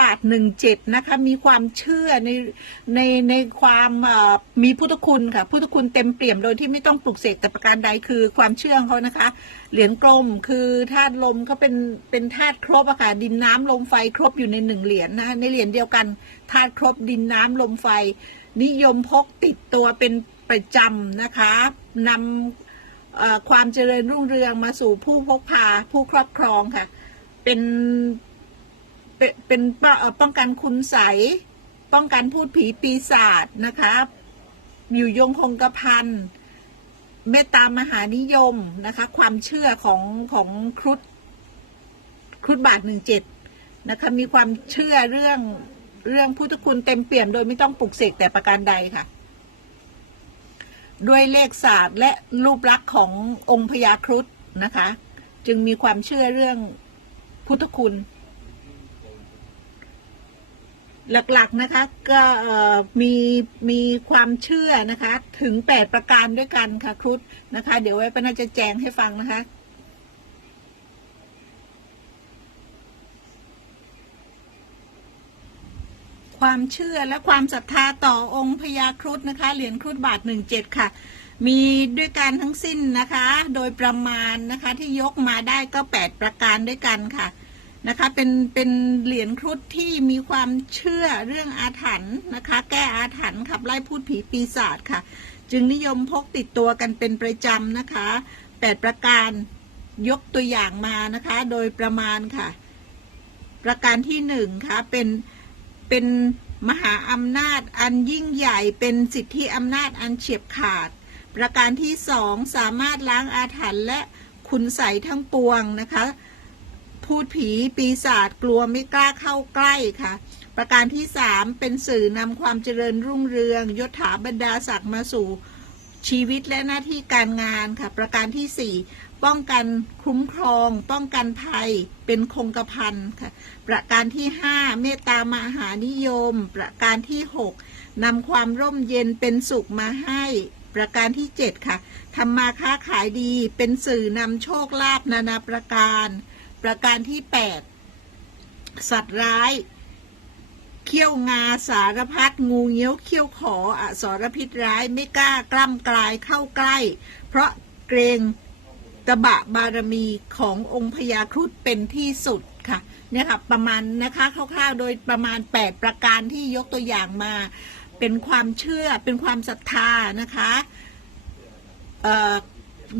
บาทหนึ่งเจ็ดนะคะ มีความเชื่อในในในความมีพุทธคุณค่ะ พุทธคุณเต็มเปี่ยมโดยที่ไม่ต้องปลุกเสกแต่ประการใดคือความเชื่อของเขานะคะ เหรียญกลมคือธาตุลมเขาเป็นเป็นธาตุครบอะค่ะ ดินน้ำลมไฟครบอยู่ในหนึ่งเหรียญนะคะในเหรียญเดียวกันธาตุครบดินน้ำลมไฟ นิยมพกติดตัวเป็นประจำนะคะนำความเจริญรุ่งเรืองมาสู่ผู้พกพาผู้ครอบครองค่ะ เป็น เป็นเป็นป้องกันคุณใสป้องกันพูดผีปีศาจนะคะอยู่ยงคงกระพันเมตตามหานิยมนะคะ ความเชื่อของของครุฑครุฑบาทหนึ่งเจ็ดนะคะมีความเชื่อเรื่องเรื่องพุทธคุณเต็มเปี่ยมโดยไม่ต้องปลุกเสกแต่ประการใดค่ะ ด้วยเลขศาสตร์และรูปลักษณ์ขององค์พญาครุฑนะคะ จึงมีความเชื่อเรื่องพุทธคุณ หลักๆนะคะก็มีมีความเชื่อนะคะถึงแปดประการด้วยกันค่ะครุฑนะคะ เดี๋ยวไว้ป้าน่าจะแจงให้ฟังนะคะความเชื่อและความศรัทธาต่อองค์พญาครุฑนะคะ เหรียญครุฑบาทหนึ่งเจ็ดค่ะ มีด้วยกันทั้งสิ้นนะคะ โดยประมาณนะคะที่ยกมาได้ก็แปดประการด้วยกันค่ะ นะคะเป็นเป็นเหรียญครุฑที่มีความเชื่อเรื่องอาถรรพ์นะคะ แก้อาถรรพ์ขับไล่พูดผีปีศาจค่ะ จึงนิยมพกติดตัวกันเป็นประจำนะคะแปดประการยกตัวอย่างมานะคะ โดยประมาณค่ะ ประการที่หนึ่งค่ะเป็นเป็นมหาอำนาจอันยิ่งใหญ่เป็นสิทธิอำนาจอันเฉียบขาด ประการที่สองสามารถล้างอาถรรพ์และคุณใสทั้งปวงนะคะ พูดผีปีศาจกลัวไม่กล้าเข้าใกล้ค่ะ ประการที่สามเป็นสื่อนำความเจริญรุ่งเรืองยศถาบรรดาศักดิ์มาสู่ชีวิตและหน้าที่การงานค่ะ ประการที่สี่ป้องกันคุ้มครอง ป้องกันภัยเป็นคงกระพันค่ะ ประการที่ 5 เมตตามหานิยม ประการที่ 6นำความร่มเย็นเป็นสุขมาให้ ประการที่ 7 ค่ะทำมาค้าขายดีเป็นสื่อนำโชคลาภนานาประการ ประการที่8สัตว์ร้ายเขี้ยวงาสารพัดงูเงี้ยวเขี้ยวขออสรพิษร้ายไม่กล้ากล้ำกลายเข้าใกล้ เพราะเกรงตบะบารมีขององค์พญาครุฑเป็นที่สุดค่ะเนี่ยค่ะประมาณนะคะคร่าวๆโดยประมาณ 8 ประการที่ยกตัวอย่างมา เป็นความเชื่อเป็นความศรัทธานะคะเอ่อ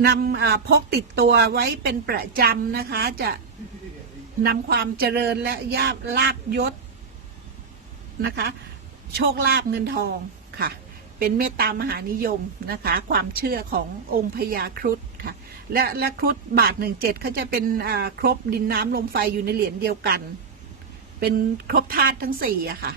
นำพกติดตัวไว้เป็นประจำนะคะ จะนำความเจริญและยาบลาบยศนะคะ โชคลาภเงินทองค่ะ เป็นเมตตามหานิยมนะคะ ความเชื่อขององค์พญาครุฑค่ะ และและครุฑบาทหนึ่งเจ็ดเขาจะเป็นครบดินน้ำลมไฟอยู่ในเหรียญเดียวกัน เป็นครบธาตุทั้งสี่อะค่ะ